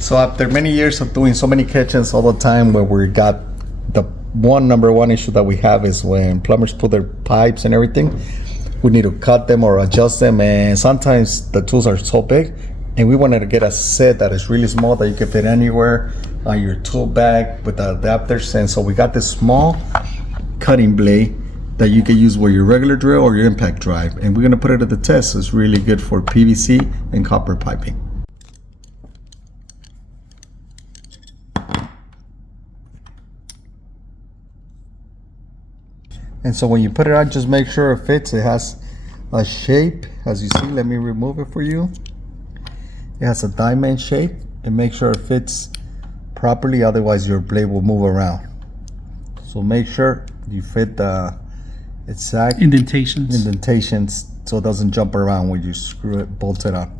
So after many years of doing so many kitchens all the time, where we got the number one issue that we have is when plumbers put their pipes and everything, we need to cut them or adjust them, and sometimes the tools are so big, and we wanted to get a set that is really small that you can fit anywhere on your tool bag with the adapters. And so we got this small cutting blade that you can use with your regular drill or your impact drive, and we're going to put it at the test. It's really good for PVC and copper piping. And so when you put it on, just make sure it fits. It has a shape, as you see. Let me remove it for you. It has a diamond shape, and make sure it fits properly, otherwise your blade will move around. So make sure you fit the exact indentations so it doesn't jump around when you screw it, bolt it on.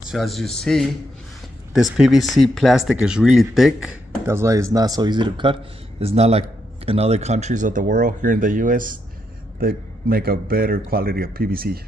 So as you see, this PVC plastic is really thick. That's why it's not so easy to cut. It's not like in other countries of the world. Here in the US, they make a better quality of PVC.